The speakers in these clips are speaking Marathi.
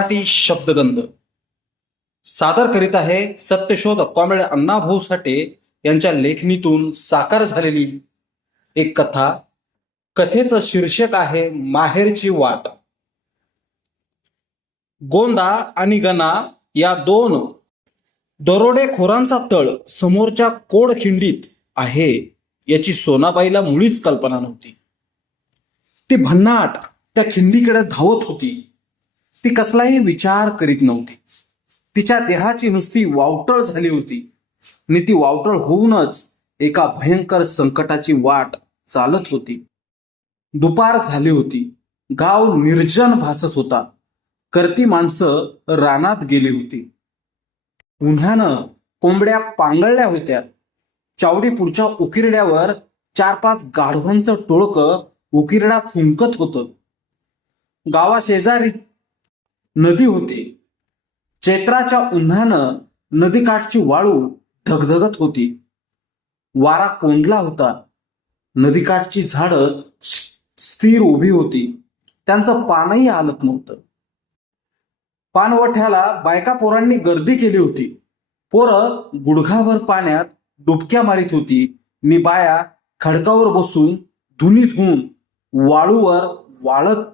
मराठी शब्दगंध. सादर करीत आहे सत्यशोध कॉम्रेड अण्णाभाऊ साठे यांच्या लेखणीतून साकार झालेली एक कथा. कथेचं शीर्षक आहे माहेरची वाट. गोंदा आणि गणा या दोन दरोडेखोरांचा तळ समोरच्या कोडखिंडीत आहे याची सोनाबाईला मुळीच कल्पना नव्हती. ती भन्नाट त्या खिंडीकडे धावत होती. ती कसलाही विचार करीत नव्हती. तिच्या देहाची नुसती वावटळ झाली होती. आणि ती वावटळ होऊनच एका भयंकर संकटाची वाट चालत होती. दुपार झाली होती. गाव निर्जन भासत होता. करती माणसं रानात गेली होती. उन्हानं कोंबड्या पांगळल्या होत्या. चावडी पुढच्या उकिरड्यावर चार पाच गाढवांचं टोळकं उकिरडा फुंकत होतं. गावाशेजारी नदी होती. चैत्राच्या उन्हानं नदीकाठची वाळू धगधगत होती. वारा कोंडला होता. नदीकाठची झाडं स्थिर उभी होती. त्यांचं पानही हालत नव्हतं. पानवठ्याला बायका पोरांनी गर्दी केली होती. पोरं गुडघाभर पाण्यात डुबक्या मारीत होती. मी बाया खडकावर बसून धुनी धुवून वाळूवर वाळत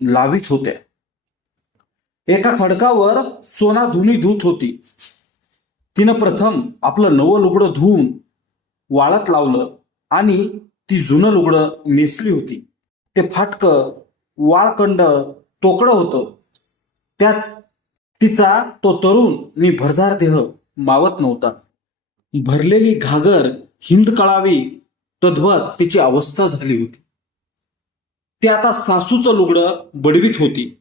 लावित होत्या. एका खडकावर सोना धुनी धुत होती. तिनं प्रथम आपलं नवं लुगडं धुवून वाळत लावलं आणि ती जुनं लुगडं नेसली होती. ते फाटकं वाळकंड तोकडं होतं. त्यात तिचा तो तरुण नि भरदार देह मावत नव्हता. भरलेली घागर हिंद कळावी तद्वत तिची अवस्था झाली होती. ती आता सासूचं लुगडं बडवीत होती.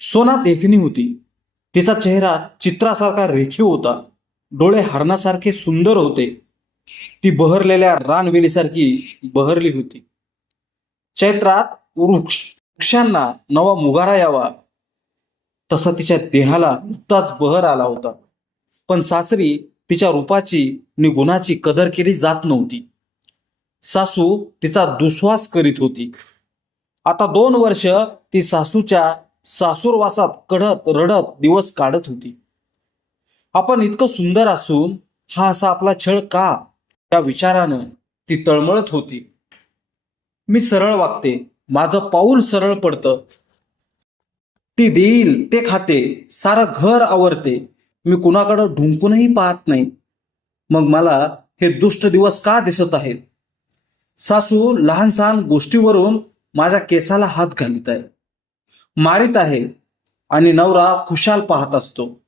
सोना देखणी होती. तिचा चेहरा चित्रासारखा रेखीव होता. डोळे हरणासारखे सुंदर होते. ती बहरलेल्या रानवेलीसारखी बहरली होती. चैत्रात वृक्ष वृक्षांना नवा मुगारा यावा. तसा तिच्या देहाला नुकताच बहर आला होता. पण सासरी तिच्या रूपाची नि गुणाची कदर केली जात नव्हती. सासू तिचा दुस्वास करीत होती. आता दोन वर्ष ती सासूच्या सासूरवासात कढत रडत दिवस काढत होती. आपण इतकं सुंदर असून हा असा आपला छळ का? या विचारानं ती तळमळत होती. मी सरळ वागते. माझं पाऊल सरळ पडतं. ती देईल ते खाते. सारं घर आवरते. मी कुणाकडं ढुंकूनही पाहत नाही. मग मला हे दुष्ट दिवस का दिसत आहेत? सासू लहान सहान गोष्टीवरून माझ्या केसाला हात घालीत आहे मारित आहे आणि नवरा खुशाल पाहत असतो.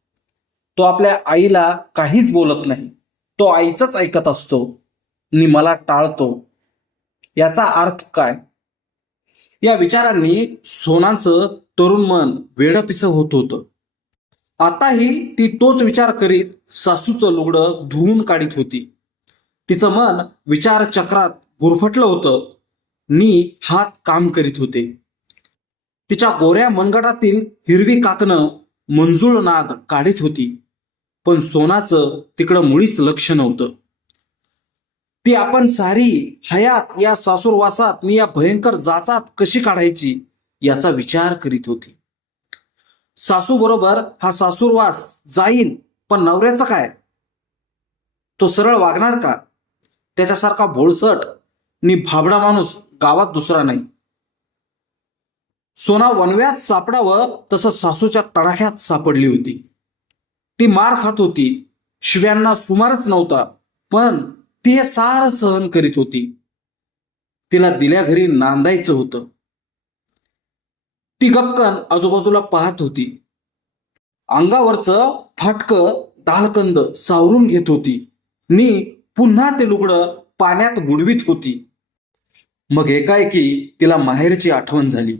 तो आपल्या आईला काहीच बोलत नाही. तो आईचंच ऐकत असतो. आणि मला टाळतो. याचा अर्थ काय? या विचारांनी सोनांचं तरुण मन वेडपिस होत होतं. आताही ती तोच विचार करीत सासूचं लुगडं धुवून काढीत होती. तिचं मन विचार चक्रात गुरफटलं होतं. नी हात काम करीत होते. तिच्या गोऱ्या मनगटातील हिरवी काकणं मंजूळ नाग काढीत होती. पण सोनाचं तिकडं मुळीच लक्ष नव्हतं. ती आपण सारी हयात या सासूरवासात मी या भयंकर जाचात कशी काढायची याचा विचार करीत होती. सासू बरोबर हा सासूरवास जाईल पण नवऱ्याचं काय? तो सरळ वागणार का? त्याच्यासारखा भोळसट नि भाबडा माणूस गावात दुसरा नाही. सोना वनव्यात सापडावं तसं सासूच्या तडाख्यात सापडली होती. ती मार खात होती. शिव्यांना सुमारच नव्हता पण ती हे सार सहन करीत होती. तिला दिल्या घरी नांदायचं होतं. ती गपकन आजूबाजूला पाहत होती. अंगावरचं फाटकं दालकंद सावरून घेत होती. नी पुन्हा ते लुगडं पाण्यात बुडवीत होती. मग एकाएकी तिला माहेरची आठवण झाली.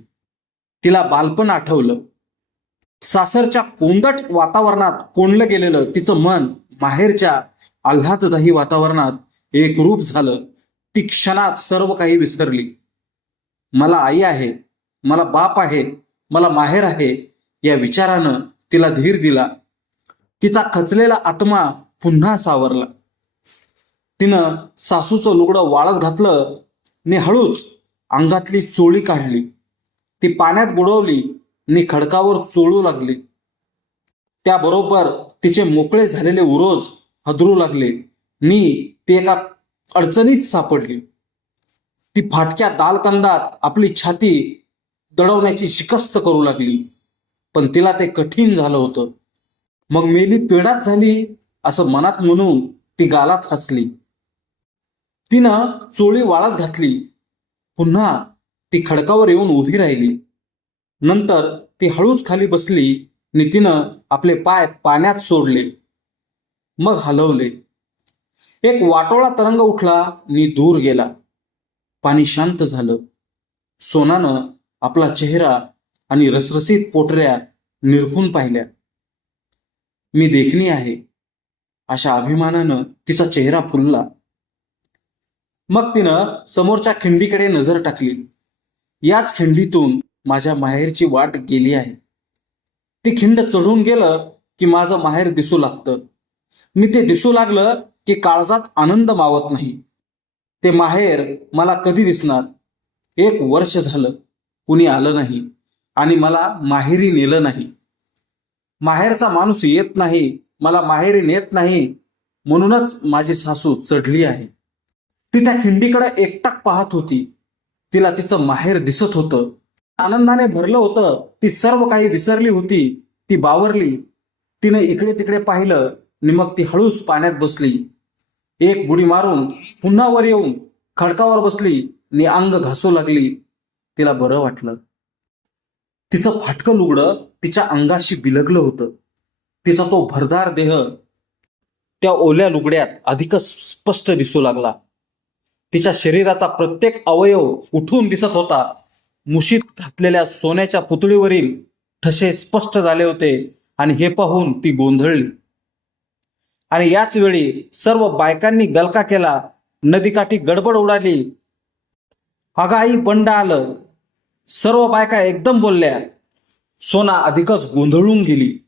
तिला बालपण आठवलं. सासरच्या कोंदट वातावरणात कोंडलं गेलेलं तिचं मन माहेरच्या आल्हाददायी वातावरणात एकरूप झालं. ती क्षणात सर्व काही विसरली. मला आई आहे मला बाप आहे मला माहेर आहे या विचारानं तिला धीर दिला. तिचा खचलेला आत्मा पुन्हा सावरला. तिनं सासूचं लुगडं वाळत घातलं ने हळूच अंगातली चोळी काढली. ती पाण्यात बुडवली आणि खडकावर चोळू लागली. त्याबरोबर तिचे मोकळे झालेले उरोज हदरू लागले. नी ती एका अडचणीत सापडली. ती फाटक्या दालकंदात आपली छाती दडवण्याची शिकस्त करू लागली. पण तिला ते कठीण झालं होतं. मग मेली पेडात झाली असं मनात म्हणून ती गालात हसली. तिनं चोळी वाळत घातली. पुन्हा ती खडकावर येऊन उभी राहिली. नंतर ती हळूच खाली बसली. आणि तिनं आपले पाय पाण्यात सोडले. मग हलवले. एक वाटोळा तरंग उठला नि दूर गेला. पाणी शांत झालं. सोनानं आपला चेहरा आणि रसरसीत पोटऱ्या निरखून पाहिल्या. मी देखणी आहे. अशा अभिमानानं तिचा चेहरा फुलला. मग तिनं समोरच्या खिंडीकडे नजर टाकली. याच खिंडीतून माझ्या माहेरची वाट गेली आहे. ती खिंड चढून गेलं की माझं माहेर दिसू लागतं. मी ते दिसू लागलं की काळजात आनंद मावत नाही. ते माहेर मला कधी दिसणार? एक वर्ष झालं कुणी आलं नाही आणि मला माहेरी नेलं नाही. माहेरचा माणूस येत नाही मला माहेरी नेत नाही म्हणूनच माझी सासू चढली आहे. ती त्या खिंडीकडे एकटाक पाहत होती. तिला तिचं माहेर दिसत होतं. आनंदाने भरलं होतं. ती सर्व काही विसरली होती. ती बावरली. तिने इकडे तिकडे पाहिलं आणि मग ती हळूच पाण्यात बसली. एक बुडी मारून पुन्हा वर येऊन खडकावर बसली आणि अंग घासू लागली. तिला बरं वाटलं. तिचं फाटकं लुगडं तिच्या अंगाशी बिलगलं होतं. तिचा तो भरदार देह त्या ओल्या लुगड्यात अधिकच स्पष्ट दिसू लागला. तिच्या शरीराचा प्रत्येक अवयव उठून दिसत होता. मुशीत घातलेल्या सोन्याच्या पुतळीवरील ठसे स्पष्ट झाले होते आणि हे पाहून ती गोंधळली. आणि याच वेळी सर्व बायकांनी गलका केला. नदीकाठी गडबड उडाली. अगाई बंड आलं. सर्व बायका एकदम बोलल्या. सोना अधिकच गोंधळून गेली.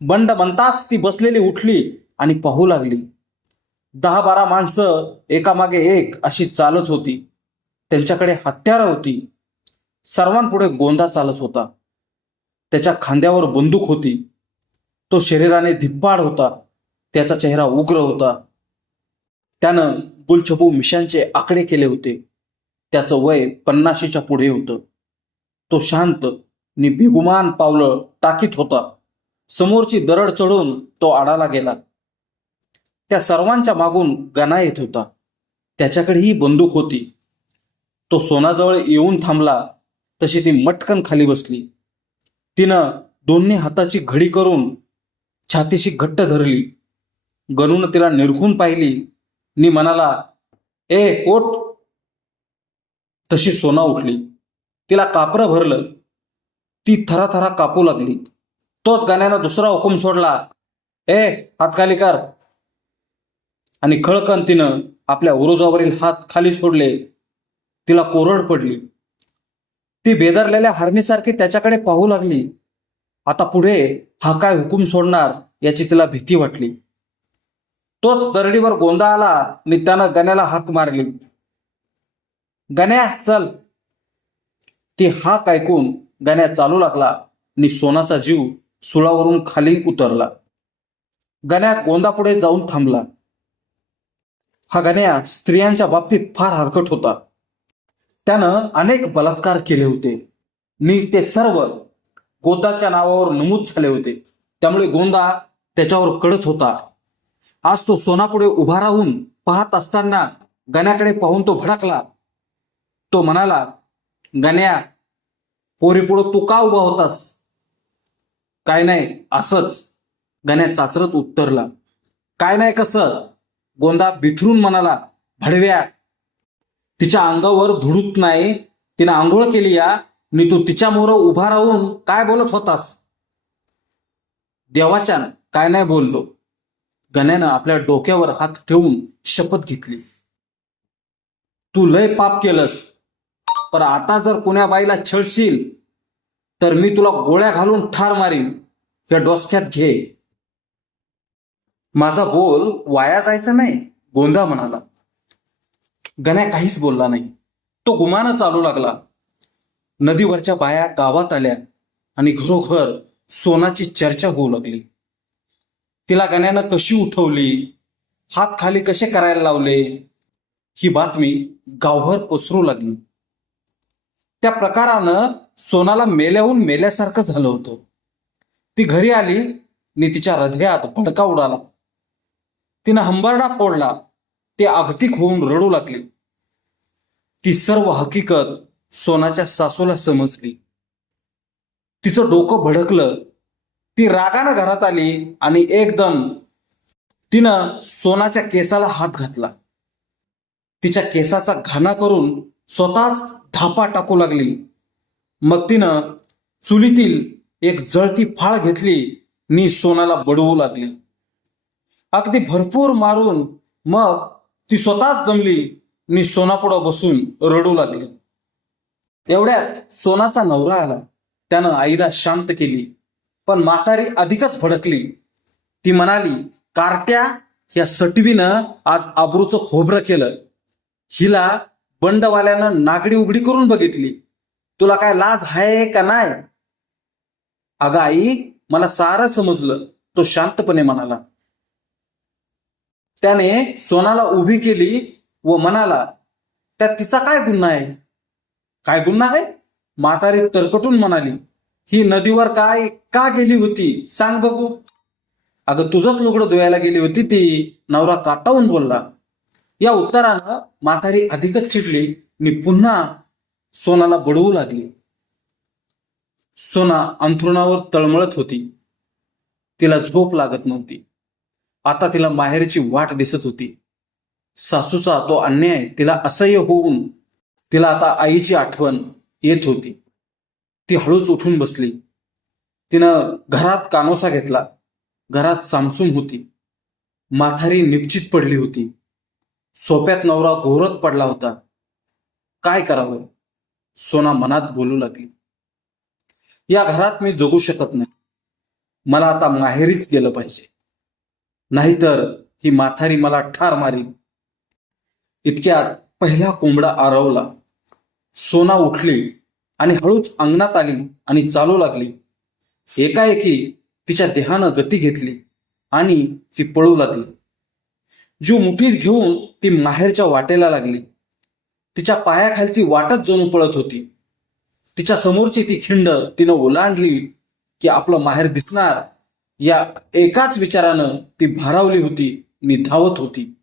बंड म्हणताच ती बसलेली उठली आणि पाहू लागली. दहा बारा माणसं एकामागे एक अशी चालत होती. त्यांच्याकडे हत्यारं होती. सर्वांपुढे गोंदा चालत होता. त्याच्या खांद्यावर बंदूक होती. तो शरीराने धिप्पाड होता. त्याचा चेहरा उग्र होता. त्यानं गुलछपू मिशांचे आकडे केले होते. त्याचं वय पन्नाशीच्या पुढे होतं. तो शांत नि बेगुमान पावलं टाकीत होता. समोरची दरड चढून तो आडाला गेला. त्या सर्वांच्या मागून गणा येत होता. त्याच्याकडे ही बंदूक होती. तो सोनाजवळ येऊन थांबला तशी ती मटकन खाली बसली. तिनं दोन्ही हाताची घडी करून छातीशी घट्ट धरली. गणून तिला निरखून पाहिली. नि म्हणाला ए ओट तशी सोना उठली. तिला कापरं भरलं. ती थराथरा कापू लागली. तोच गाण्यानं दुसरा हुकूम सोडला. ए हातखाली कर. आणि खळकांतीनं आपल्या उरोजावरील हात खाली सोडले. तिला कोरड पडली. ती बेदरलेल्या हरणीसारखी त्याच्याकडे पाहू लागली. आता पुढे हा काय हुकूम सोडणार याची तिला भीती वाटली. तोच दरडीवर गोंदा आला आणि त्यानं गण्याला हाक मारली. गण्या चल. ती हाक ऐकून गण्या चालू लागला आणि सोनाचा जीव सुळावरून खाली उतरला. गण्या गोंदापुढे जाऊन थांबला. हा गण्या स्त्रियांच्या बाबतीत फार हरकट होता. त्यानं अनेक बलात्कार केले होते. नि ते सर्व गोंदाच्या नावावर नमूद झाले होते. त्यामुळे गोंदा त्याच्यावर कडत होता. आज तो सोनापुढे उभा राहून पाहत असताना गण्याकडे पाहून तो भडकला. तो म्हणाला गण्या पोरीपुढं तू का उभा होतास? काय नाही असंच. गण्या चाचरत उत्तरला काय नाही कसं? गोंदा बिथरून म्हणाला भडव्या तिच्या अंगावर धुडूत नाही तिनं आंघोळ केली या आणि तू तिच्या मोर उभा राहून काय बोलत होतास? देवाच्यान काय नाही बोललो. गण्यानं आपल्या डोक्यावर हात ठेवून शपथ घेतली. तू लय पाप केलंस पर आता जर कुण्या बाईला छळशील तर मी तुला गोळ्या घालून ठार मारीन. या डोसक्यात घे. माझा बोल वाया जायचा नाही गोंधा म्हणाला. गण्या काहीच बोलला नाही. तो गुमान चालू लागला. नदीवरच्या बाया गावात आल्या आणि घरोघर सोनाची चर्चा होऊ लागली. तिला गण्यानं कशी उठवली हात खाली कसे करायला लावले ही बातमी गावभर पसरू लागली. त्या प्रकारानं सोनाला मेल्याहून मेल्यासारखं झालं होतं. ती घरी आली आणि तिच्या हृदयात भडका उडाला. तिनं हंबरडा फोडला ते आगतिक होऊन रडू लागले. ती सर्व हकीकत सोनाच्या सासूला समजली. तिचं डोकं भडकलं ती रागानं घरात आली आणि एकदम तिनं सोनाच्या केसाला हात घातला. तिच्या केसाचा घाणा करून स्वतःच धापा टाकू लागली. मग तिनं चुलीतील एक जळती फाळ घेतली नि सोनाला बडवू लागली. अगदी भरपूर मारून मग ती स्वतःच दमली आणि सोनापुढं बसून रडू लागली. एवढ्यात सोनाचा नवरा आला. त्यानं आईला शांत केली. पण म्हातारी अधिकच भडकली. ती म्हणाली कारट्या या सटवीनं आज आबरूचं खोबरं केलं. हिला बंडवाल्यानं नागडी उघडी करून बघितली. तुला काय लाज आहे का नाही? अगं आई मला सारं समजलं तो शांतपणे म्हणाला. त्याने सोनाला उभी केली व म्हणाला त्यात तिचा काय गुन्हा आहे? काय गुन्हा आहे? म्हातारी तरकटून म्हणाली ही नदीवर काय का गेली होती? सांग बघू. अगं तुझंच लुगडं धुवायला गेली होती ती नवरा कातावून बोलला. या उत्तरानं म्हातारी अधिकच चिडली आणि पुन्हा सोनाला बडवू लागली. सोना अंथरुणावर तळमळत होती. तिला झोप लागत नव्हती. आता तिला माहेरची वाट दिसत होती. सासूचा तो अन्याय तिला असह्य होऊन तिला आता आईची आठवण येत होती. ती हळूच उठून बसली. तिनं घरात कानोसा घेतला. घरात सामसूम होती. माथारी निपचित पडली होती. सोप्यात नवरा घोरत पडला होता. काय करावं? सोना मनात बोलू लागली. या घरात मी जगू शकत नाही. मला आता माहेरीच गेलं पाहिजे. नाहीतर ही माथारी मला ठार मारील. इतक्यात पहिला कोंबडा आरवला. सोना उठली आणि हळूच अंगणात आली आणि चालू लागली. एकाएकी तिच्या देहानं गती घेतली आणि ती पळू लागली. जीव मुठीत घेऊन ती माहेरच्या वाटेला लागली. तिच्या पायाखालची वाटच जणू पळत होती. तिच्या समोरची ती खिंड तिनं ओलांडली की आपलं माहेर दिसणार या एकाच विचारानं ती भारावली होती मी धावत होती.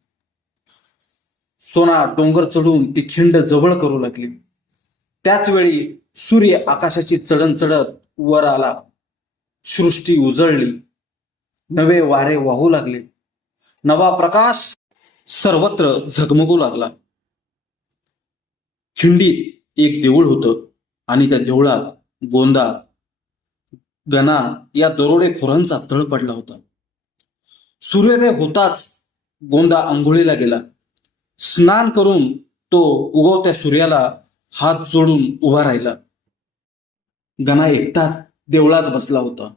सोना डोंगर चढून ती खिंड जवळ करू लागली. त्याच वेळी सूर्य आकाशाची चढण चढत वर आला. सृष्टी उजळली. नवे वारे वाहू लागले. नवा प्रकाश सर्वत्र झगमगू लागला. खिंडीत एक देऊळ होतं आणि त्या देवळात गोंदा गणा या दरोडेखोरांचा तळ पडला होता. सूर्योदय होताच गोंदा आंघोळीला गेला. स्नान करून तो उगवत्या सूर्याला हात जोडून उभा राहिला. गणा एकटाच देवळात बसला होता.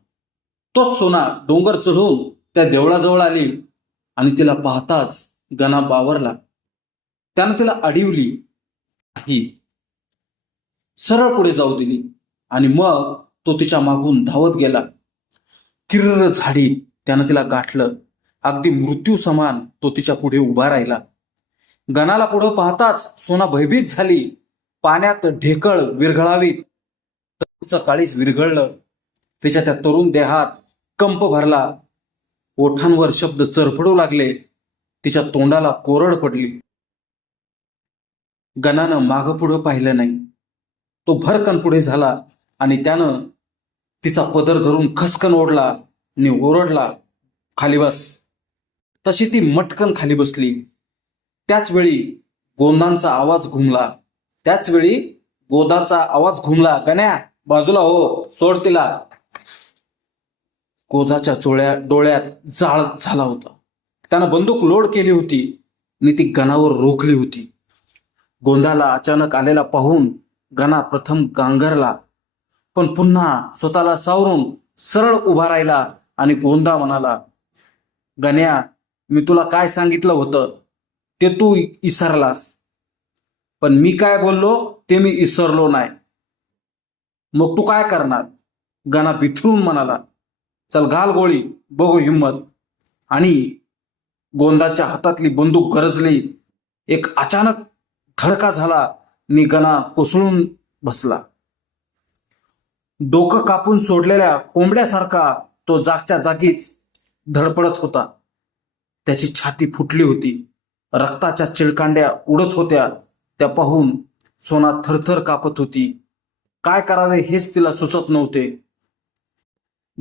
तोच सोना डोंगर चढून त्या देवळाजवळ आली आणि तिला पाहताच गणा बावरला. त्यानं तिला अडिवली. ही सरळ पुढे जाऊ दिली आणि मग तो तिच्या मागून धावत गेला. किर्र झाडी त्यानं तिला गाठलं. अगदी मृत्यू समान तो तिच्या पुढे उभा राहिला. गणाला पुढं पाहताच सोना भयभीत झाली. पाण्यात ढेकळ विरघळावीत. तिचं काळीच विरघळलं. तिच्या त्या तरुण देहात कंप भरला. ओठांवर शब्द चरफडू लागले. तिच्या तोंडाला कोरड पडली. गणानं माग पुढं पाहिलं नाही. तो भरकन पुढे झाला आणि त्यानं तिचा पदर धरून खसकन ओढला आणि ओरडला खाली बस. तशी ती मटकन खाली बसली. त्याचवेळी गोंदांचा आवाज घुमला. त्याचवेळी गोदाचा आवाज घुमला गण्या बाजूला हो सोड तिला. गोदाच्या चोळ्या डोळ्यात जाळ झाला होता. त्यानं बंदूक लोड केली होती आणि ती गणावर रोखली होती. गोंदाला अचानक आलेला पाहून गणा प्रथम गांगरला. पण पुन्हा स्वतःला सावरून सरळ उभा राहिला आणि गोंदा म्हणाला गण्या मी तुला काय सांगितलं होतं ते तू इसरलास. पण मी काय बोललो ते मी इसरलो नाही. मग तू काय करणार? गणा बिथरून म्हणाला चल घाल गोळी बघू हिंमत. आणि गोंदाच्या हातातली बंदूक गरजली. एक अचानक धडका झाला आणि गणा कोसळून बसला. डोकं कापून सोडलेल्या कोंबड्यासारखा तो जागच्या जागीच धडपडत होता. त्याची छाती फुटली होती. रक्ताच्या चिळकांड्या उडत होत्या. त्या पाहून सोना थरथर कापत होती. काय करावे हेच तिला सुचत नव्हते.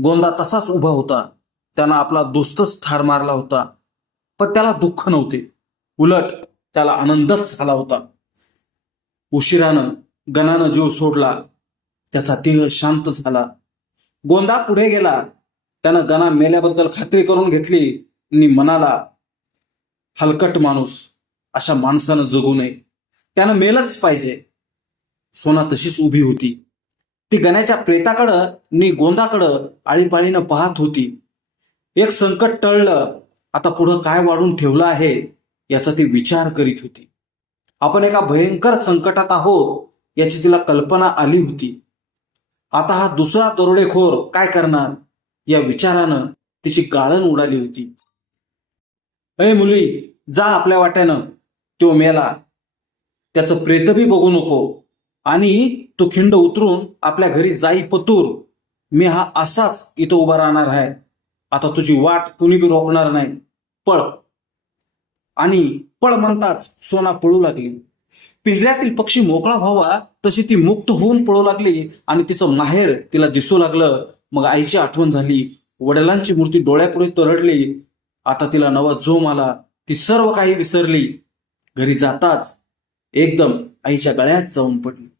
गोंदा तसाच उभा होता. त्यानं आपला दोस्तच ठार मारला होता. पण त्याला दुःख नव्हते. उलट त्याला आनंदच झाला होता. उशिरानं गणानं जीव सोडला. त्याचा देह शांत झाला. गोंदा पुढे गेला. त्यानं गणा मेल्याबद्दल खात्री करून घेतली आणि मनाला हलकट माणूस अशा माणसानं जगू नये. त्यानं मेलच पाहिजे. सोना तशीच उभी होती. ती गण्याच्या प्रेताकडं नि गोंदाकडं आळीपाळीनं पाहत होती. एक संकट टळलं. आता पुढं काय वाढून ठेवलं आहे याचा ती विचार करीत होती. आपण एका भयंकर संकटात आहोत याची तिला कल्पना आली होती. आता हा दुसरा दरोडेखोर काय करणार? या विचारानं तिची गाळण उडाली होती. अय मुली जा आपल्या वाट्यानं. तो मेला. त्याचं प्रेतबी बघू नको. आणि तो खिंड उतरून आपल्या घरी जाई पतूर. मी हा असाच इथं उभा राहणार आहे. आता तुझी वाट कुणी बी रोखणार नाही. पळ. आणि पळ म्हणताच सोना पळू लागली. पिंजऱ्यातील पक्षी मोकळा व्हावा तशी ती मुक्त होऊन पळू लागली आणि तिचं माहेर तिला दिसू लागलं. मग आईची आठवण झाली. वडिलांची मूर्ती डोळ्यापुढे तरडली. आता तिला नवा जोम आला. ती सर्व काही विसरली. घरी जाताच एकदम आईच्या गळ्यात जाऊन पडली.